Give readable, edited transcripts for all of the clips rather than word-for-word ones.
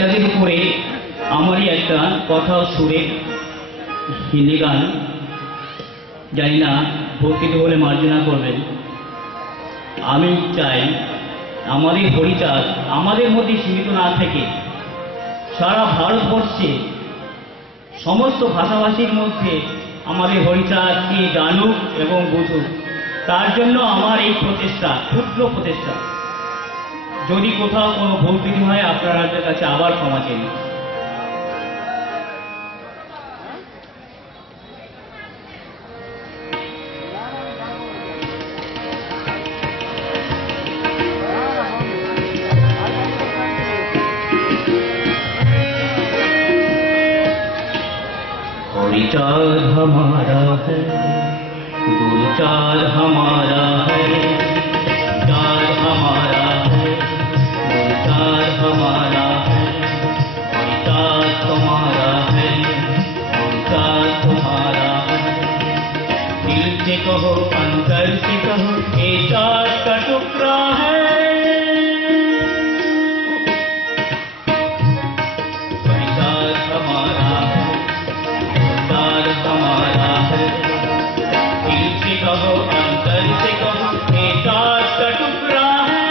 যাদের উপরে আমারই একটা কথা সুরে হিন্দি গান, জানি না ভক্তিতে বলে মার্জনা করবেন। আমি চাই আমাদের হরিচাঁদ আমাদের মধ্যে সীমিত না থেকে সারা ভারতবর্ষে সমস্ত ভাষাভাষীর মধ্যে আমাদের হরিচাঁদকে জানুক এবং বুঝুক। তার জন্য আমার এই প্রচেষ্টা, ক্ষুদ্র প্রচেষ্টা। যদি কোথাও কোনো ভুল ত্রুটি হয় আপনাদের কাছে আবার ক্ষমা চাই। हरिचाँद हमारा है, गुरुचाँद हमारा है, चाँद हमारा है, गुरुचाँद हमारा है, हरिचाँद तुम्हारा है, गुरुचाँद तुम्हारा है। दिल से कहो अंतर से कहो ये चाँद का टुकड़ा है। हरिचाँद हमारा है, हमारा है, दिल से कहो अंतर से कहो ये चाँद का टुकड़ा है।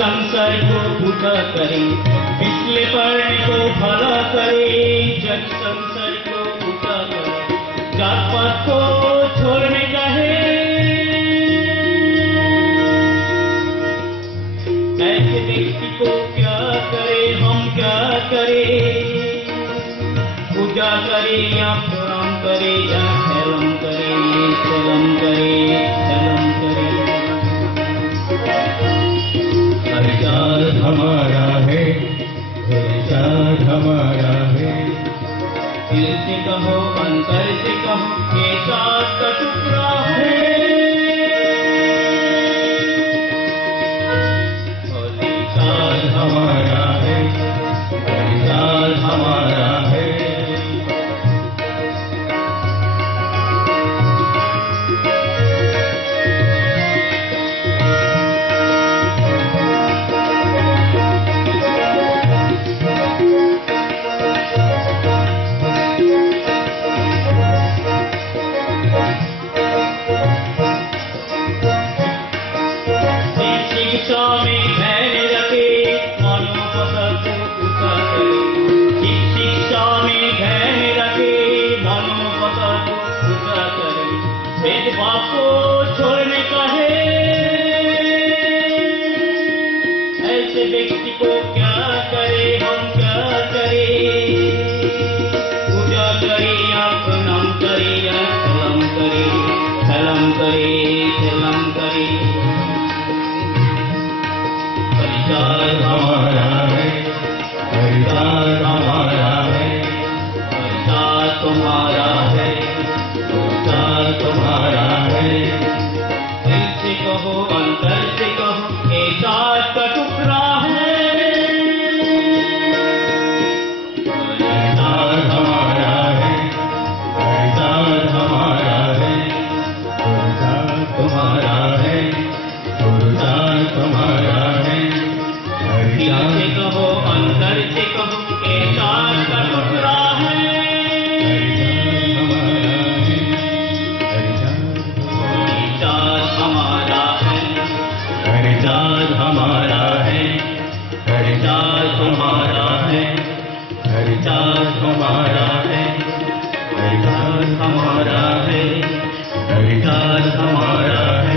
संसार को भूखा करे, पिछले पढ़ने को भला करे, जग संसार को भूखा करे, जात पात को छोड़ने का है। ऐसे व्यक्ति को क्या करे, हम क्या करें? पूजा करे या प्रणाम करे या सलाम करे, सलाम करे, सलाम करे। हरिचाँद हमारा है, हरिचाँद हमारा है, दिल से कहो अंतर से कहो ये चाँद का टुकड़ा है। हरिचाँद हमारा है, हरिचाँद हमारा है। शिक्षा में ध्यान रखे मानवता को ऊंचा करे, शिक्षा में ध्यान रखे मानवता को ऊंचा करे, भेदभाव को छोड़ने का है। ऐसे व्यक्ति को क्या करे, हम क्या करें? पूजा करे या प्रणाम करे या सलाम करे, सलाम करे, सलाम करे। हरिचाँद हमारा है, हरिचाँद हमारा है, हरिचाँद तुम्हारा है, हरिचाँद तुम्हारा है। दिल से कहो अंतर से कहो ये चाँद का टुकड़ा है। हरिचाँद हमारा है, हरिचाँद हमारा है, हरिचाँद तुम्हारा है, हरिचाँद तुम्हारा है। दिल से कहो अंतर से कहो ये चाँद का टुकड़ा है। हरिचाँद हमारा है, हरिचाँद हमारा है, हरिचाँद तुम्हारा है, हरिचाँद हमारा है, हरिचाँद हमारा है, हरिचाँद हमारा है।